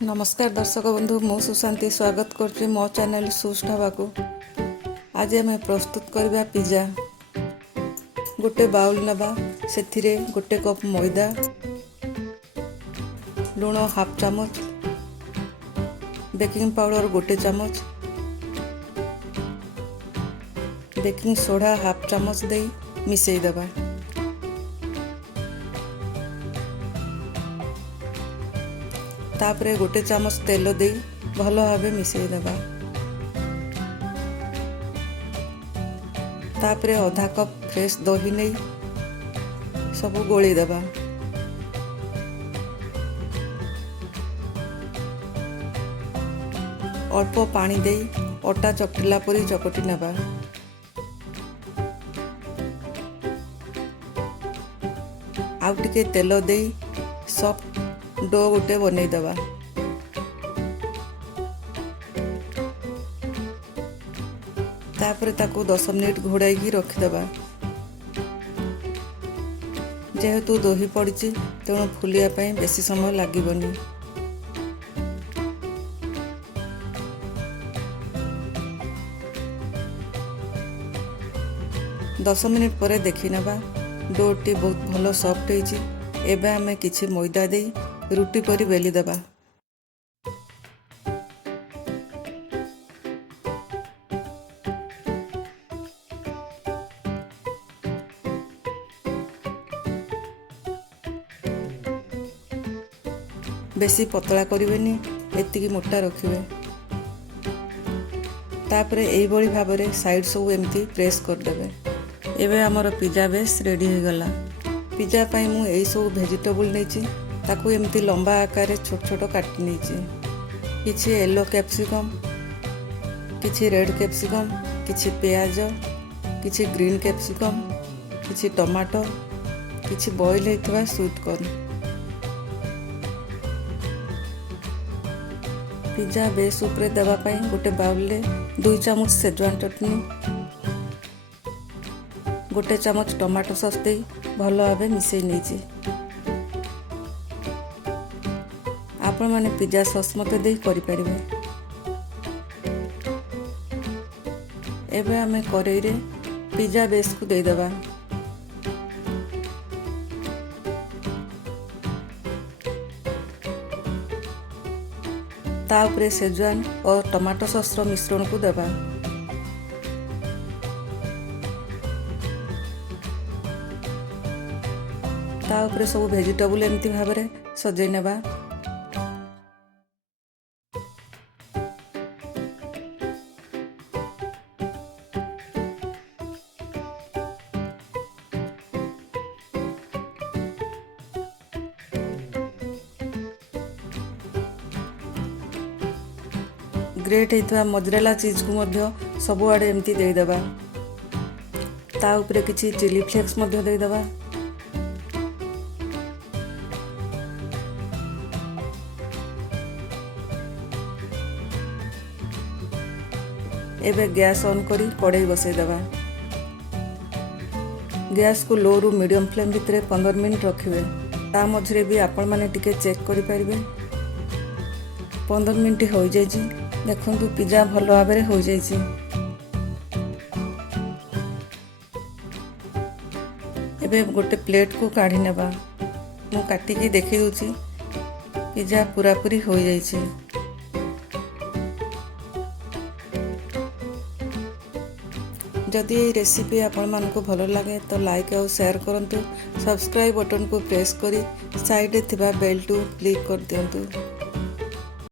नमस्कार दर्शक बंधु मु सुशांति स्वागत करछि मो चैनल सुसढाबा को। आज आम प्रस्तुत करबा पिज्जा। गोटे बाउल नबा सेथिरे गोटे कप मैदा, लूण हाफ चामच, बेकिंग पाउडर गोटे चामच, बेकिंग सोडा हाफ चामच दे मिसई दबा। तापरे गोटे चामच तेल दे भल भाव मिसई दबा। तापरे आधा कप फ्रेश दही नहीं सब गोली दबा। अल्प पानी दे अटा चकटिला परी चकटी नबा। आउ टिके तेल दे सॉफ्ट डो गोटे बनै दबा। तापरे ताकू 10 मिनिट घोड़ाई की रखिदबा। जेहेतु दही पड़ी तेणु फुलिया पाई बेसी समय लागिबनी। दस मिनिट पर देखि नबा डोटी बहुत भल सॉफ्ट होइछि। एबे आमे किछि मैदा दे रुटी परी बेली दबा। बेसी पतला करिवेनी, एतिकी मोटा रखिवे। तापरे एई बड़ी भाबरे साइड सब एमती प्रेस कर देबे। एबे हमर पिज्जा बेस रेडी हो गला। पिज्जा पाई मु एई सब वेजिटेबल नेछि, ताकू एमती लंबा आकार छोट छोट काटी नेछि। किछि येलो कैप्सिकम, किछि रेड कैप्सिकम, किछि प्याज, किछि ग्रीन कैप्सिकम, किछि टमाटो, किछि बॉईल हेतबा स्वीट कॉर्न। पिज्जा बेस ऊपर देवा पाई गोटे बाउल ले 2 चामच schezwan चटनी, गोटे चामच टमाटो सॉस दे भल भाव मिसई नेछि। आपण माने पिज्जा सॉस मते दे करि परिबे। एबे आमे करेई रे पिज्जा बेस को दे दबा। ता ऊपर schezwan और टमाटो सॉस रो मिश्रण को देबा। ता ऊपर सब वेजिटेबल एमती भाबरे सजै नेबा। ग्रेट होता मोzzarella चीज को मध्य सब आड़े एमती दे दबा। ता ऊपर किछि चिली फ्लेक्स मध्य दे दबा। एबे गैस ऑन करी कड़ाई बसई दबा। गैस को लो रु मीडियम फ्लेम भितर 15 मिनट रखिवे। ता मझरे भी आपण माने टिके चेक करि परिबे। 15 मिनट हो जाइछि। देखंतु पिज्जा भल भाव हो जाइछि। एबे गोटे प्लेट को काढ़ी नेबा। मु काटिकी देखि दोछि पिज्जा पूरा पूरी हो जाइछि। जदि ये रेसिपी आपण मानको भल लगे तो लाइक और शेयर करंतु। सब्सक्राइब बटन को प्रेस करी साइड थिबा बेल टू क्लिक कर दियंतु।